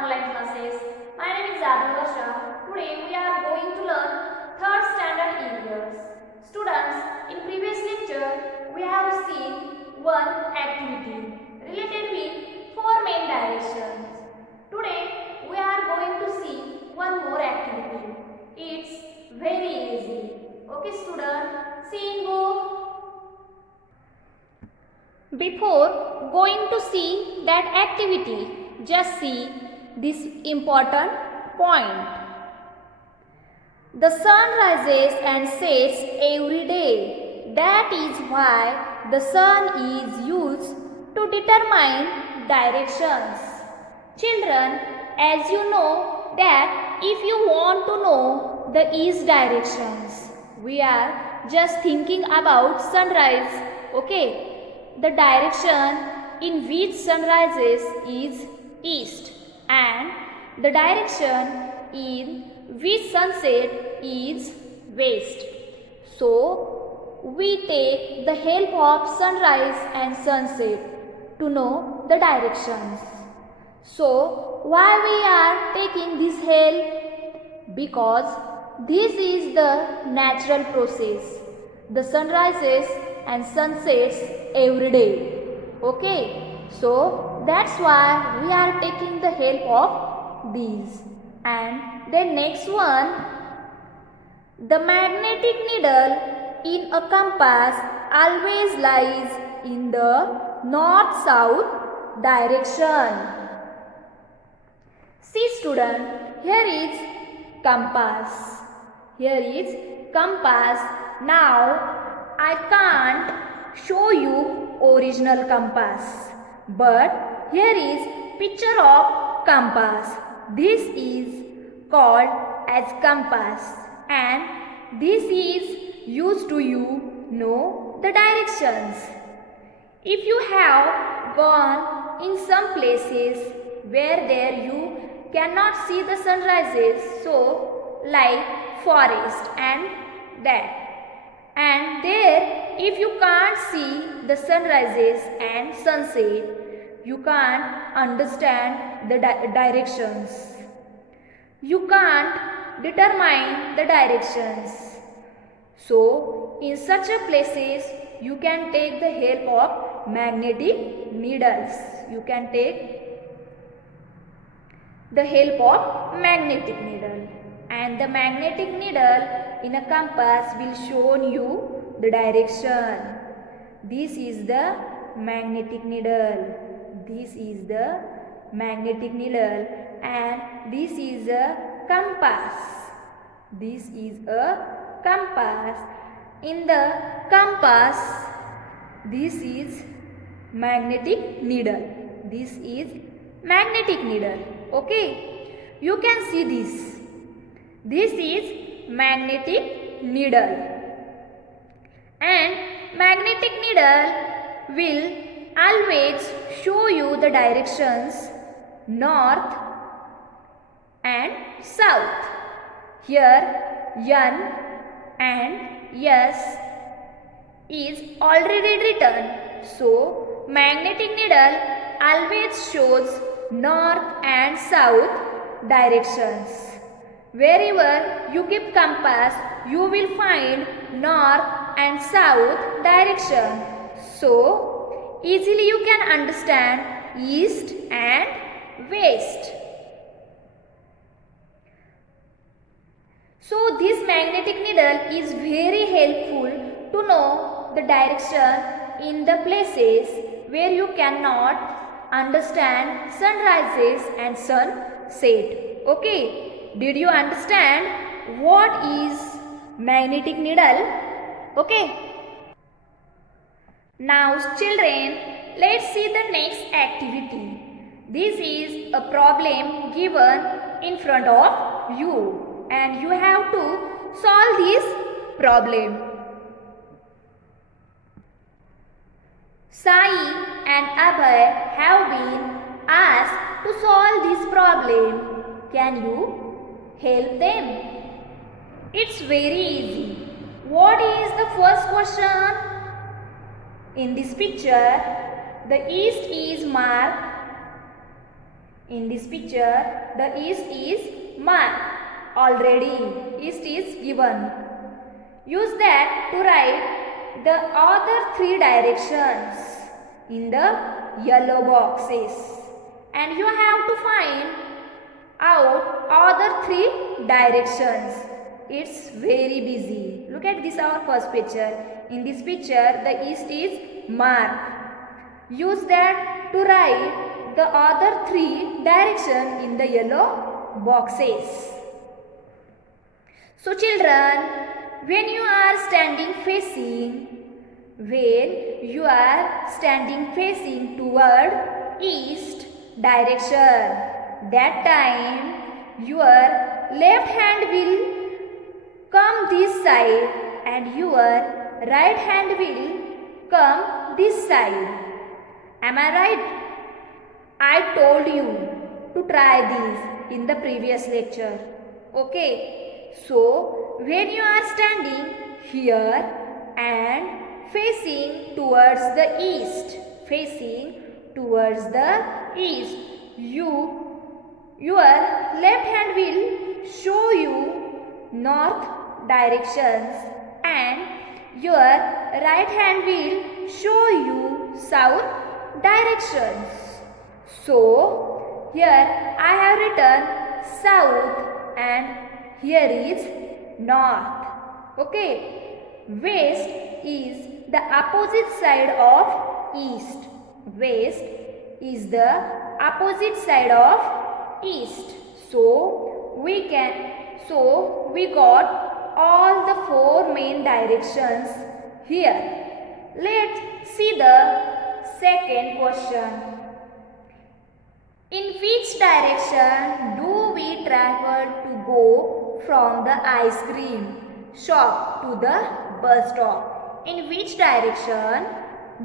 online classes. My name is Adhivasha. Today we are going to learn 3rd standard EVS. Students, in previous lecture we have seen one activity related with 4 main directions. Today we are going to see one more activity. It's very easy. Okay student, see in book. Before going to see that activity, just see this important point. The sun rises and sets every day. That is why the sun is used to determine directions. Children, as you know that if you want to know the east directions, we are just thinking about sunrise, okay? The direction in which sun rises is east and the direction in which sunset is west. So, we take the help of sunrise and sunset to know the directions. So, why we are taking this help? Because this is the natural process. The sun rises and sunsets every day. Okay, so that's why we are taking the help of these. And then next one, the magnetic needle in a compass always lies in the north-south direction. See student, here is compass. Here is compass. Now I can't show you original compass, but here is picture of compass. This is called as compass and this is used to know the directions. If you have gone in some places where there you cannot see the sunrises, so like forest and that. And there, if you can't see the sunrises and sunset, you can't understand the directions. You can't determine the directions. So, in such a places, you can take the help of magnetic needles. You can take the help of magnetic needle. And the magnetic needle in a compass will show you the direction. This is the magnetic needle. This is the magnetic needle and this is a compass. This is a compass. In the compass, this is magnetic needle. This is magnetic needle. Okay, you can see this. This is magnetic needle and magnetic needle will always show you the directions north and south. Here N and S is already written. So magnetic needle always shows north and south directions. Wherever you keep compass, you will find north and south direction. So, easily you can understand east and west. So, this magnetic needle is very helpful to know the direction in the places where you cannot understand sunrises and sunset. Okay. Did you understand what is magnetic needle? Okay. Now children, let's see the next activity. This is a problem given in front of you and you have to solve this problem. Sai and Abhay have been asked to solve this problem. Can you help them? It's very easy. What is the first question? In this picture, the east is marked In this picture, the east is marked. Already, east is given. Use that to write the other three directions in the yellow boxes. And you have to find out other three directions. It's very busy. Look at this, our first picture. In this picture, the east is marked. Use that to write the other three directions in the yellow boxes. So children, when you are standing facing toward east direction, that time your left hand will come this side and your right hand will come this side. Am I right? I told you to try this in the previous lecture. Okay. So, when you are standing here and facing towards the east, your left hand will show you north directions and your right hand will show you south directions. So, here I have written south and here is north. Okay. West is the opposite side of east. West is the opposite side of east. So we got all the four main directions here. Let's see the second question. In which direction do we travel to go from the ice cream shop to the bus stop? In which direction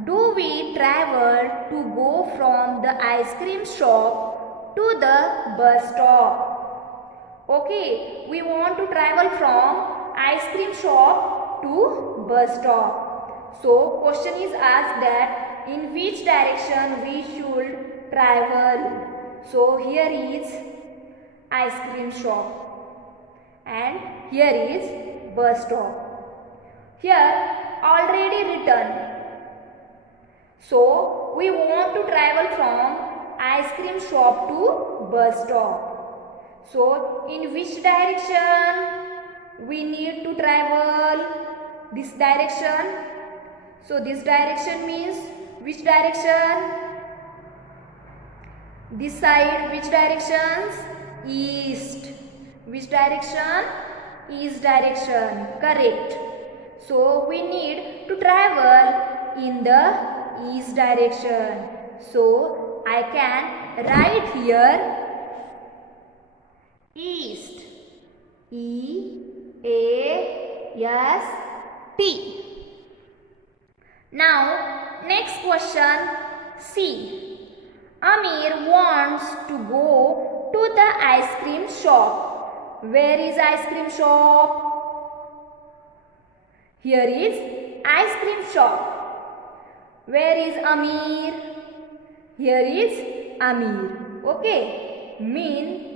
do we travel to go from the ice cream shop to the bus stop? Okay, we want to travel from ice cream shop to bus stop. So, question is asked that in which direction we should travel. So, here is ice cream shop and here is bus stop. Here already written. So, we want to travel from ice cream shop to bus stop. So, in which direction we need to travel? This direction. So, this direction means which direction? This side, which directions? East. Which direction? East direction. Correct. So, we need to travel in the east direction. So, I can write here east. E-A-S-T. Now, next question C. Amir wants to go to the ice cream shop. Where is ice cream shop? Here is ice cream shop. Where is Amir? Here is Amir. Okay. Mean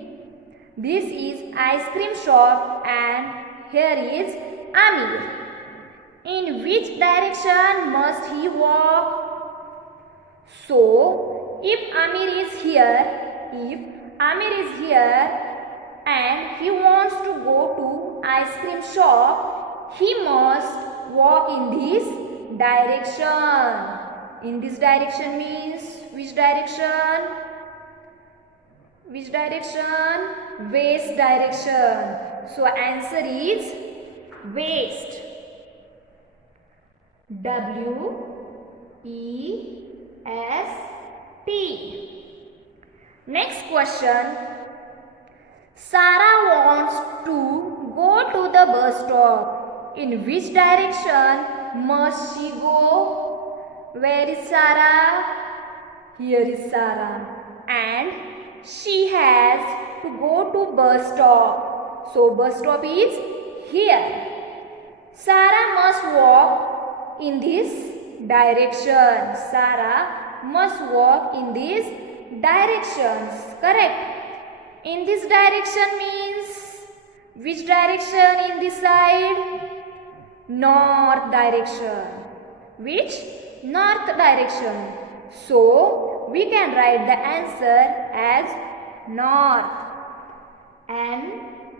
this is ice cream shop and here is Amir. In which direction must he walk? So, if Amir is here and he wants to go to ice cream shop, he must walk in this direction. In this direction means which direction? Which direction? West direction. So, answer is west. W-E-S-T. Next question. Sarah wants to go to the bus stop. In which direction must she go? Where is Sarah? Here is Sarah. And she has to go to bus stop. So, bus stop is here. Sarah must walk in this direction. Sarah must walk in this directions. Correct. In this direction means which direction in this side? North direction. Which? North direction. So we can write the answer as north. N-O-R-T-H.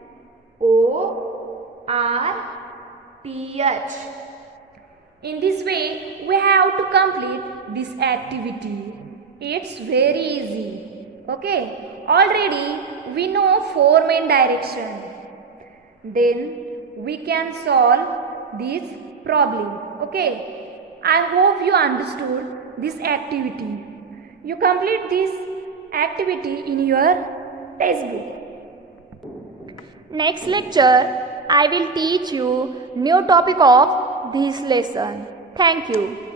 In this way, we have to complete this activity. It's very easy. Okay. Already we know 4 main directions. Then we can solve this problem. Okay. I hope you understood this activity. You complete this activity in your textbook. Next lecture, I will teach you new topic of this lesson. Thank you.